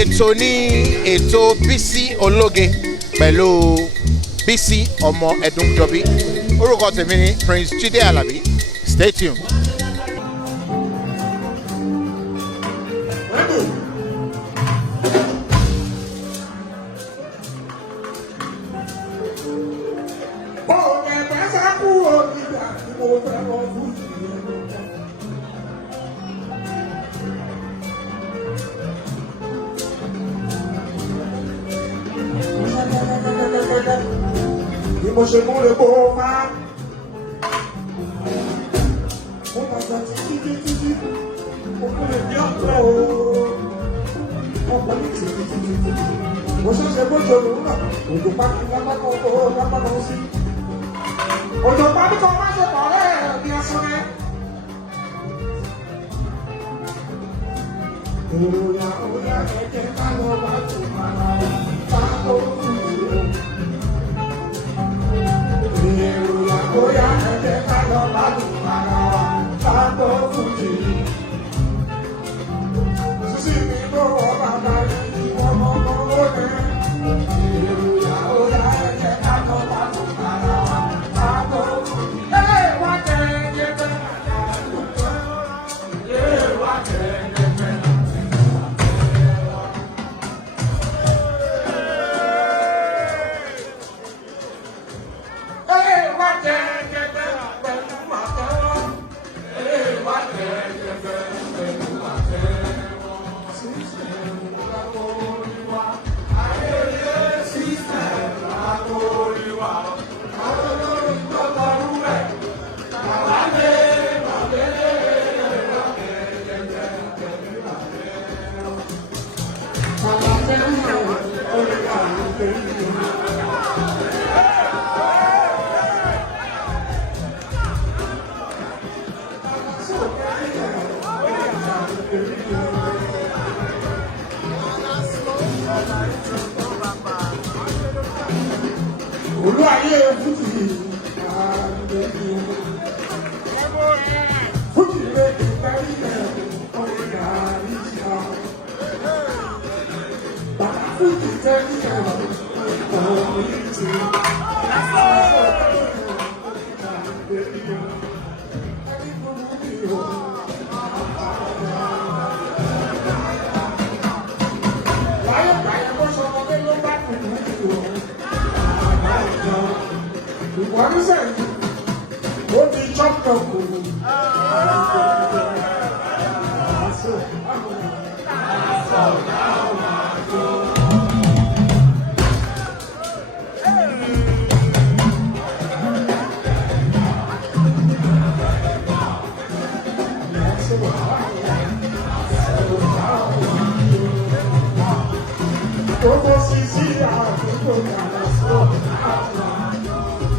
ètò ní ètò Bísí Ológe pẹ̀lú Bísí ọmọ Ẹ̀dúnjọbí. Orúkọ tèmi ni Prince Jídé Àlàbí. Stay tuned. Mo ṣe mú lè bó máa mo tàgbà títí mo kú lè bí ọ̀tọ̀ ọ̀pọ̀ ní títí mo ṣẹ̀ṣẹ̀ bójú òun náà òjò pákí lápákọ̀ owó lápákọ̀ sí òjò pákí kan má ṣe pàrẹ́ ní ẹsẹ̀ rẹ̀ ìròyìn òyà ẹ̀jẹ̀ ká lọ bá tó máa bá tó kú Oya ẹ̀jẹ̀ ká lọ bá dùn ara wa, ká tó fújì. Sísí mi ló wọ bàbá yìí, ọmọ ọmọ ó dé. Oya ẹ̀jẹ̀ ká lọ bá dùn ara wa, ká tó fújì. Wá jẹ́ ẹ̀jẹ̀ bẹ́ẹ̀ wá jẹ́ ẹ̀jẹ̀ bẹ́ẹ̀. Olúwayé fújì fújì rẹ̀ ìtẹ́rí rẹ̀ ọ̀gá ìṣá bàbá fújì tẹ́rí rẹ̀ ọ̀gá ìṣá. What is it? What did you jump up with?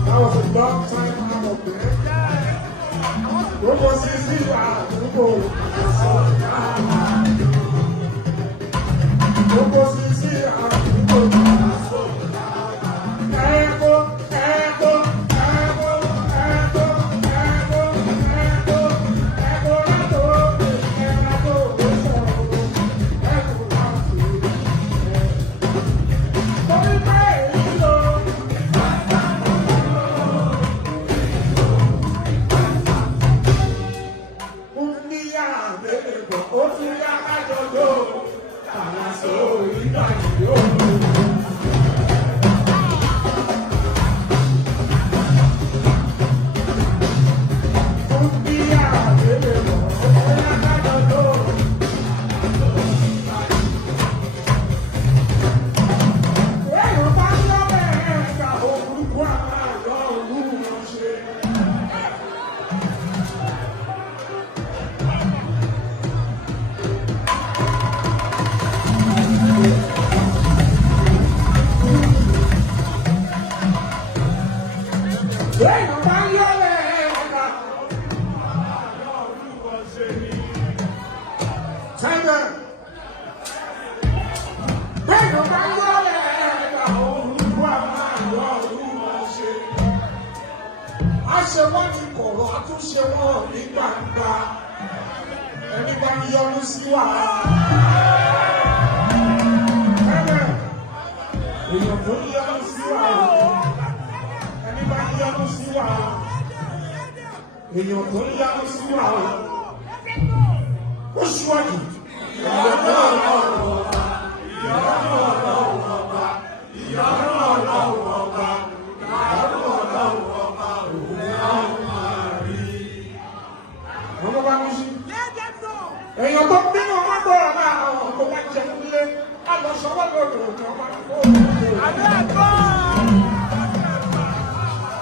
That was a long time ago. What was his name? What was his ṣe wọ́n ní kọ̀rọ̀ àtúnṣe wọn ní gbangba ẹni bá ń yọnu sí wa. èèyàn tó yọnu sí wa o ẹni bá yọnu sí wa èèyàn tó yọnu sí wa o ó ṣíwájú ìyọnu ọlọ́run ọba ìyọnu ọlọ́run ọba ìyọnu ọlọ́run ọba ìyọnu ọlọ́run ọba òun náà máa rí. ọmọ bá mi sí èèyàn tó bínú ọmọ gbọ́dọ̀ náà àwọn tó bá jẹ nílé á lọ sọ́wọ́ lórí òkè ọmọ àdúgbò.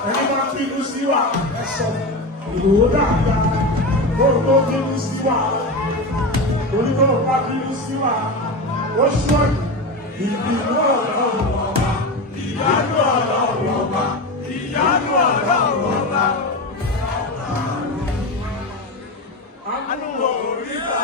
ẹni máa bínú sí wa ẹ sọ ìwò dáadáa lóòótọ́ tó bínú sí wa torí tó bá bínú sí wa ó ṣọ́ọ̀dù ìbínú ọlọ́run ọba ìyanu ọlọ́run ọba ìyanu ọlọ́run ọba. àánú orí bá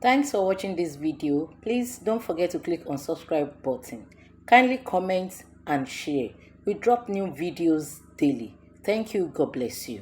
Thanks for watching this video. Please don't forget to click on subscribe button. Kindly comment and share. We drop new videos daily. Thank you. God bless you.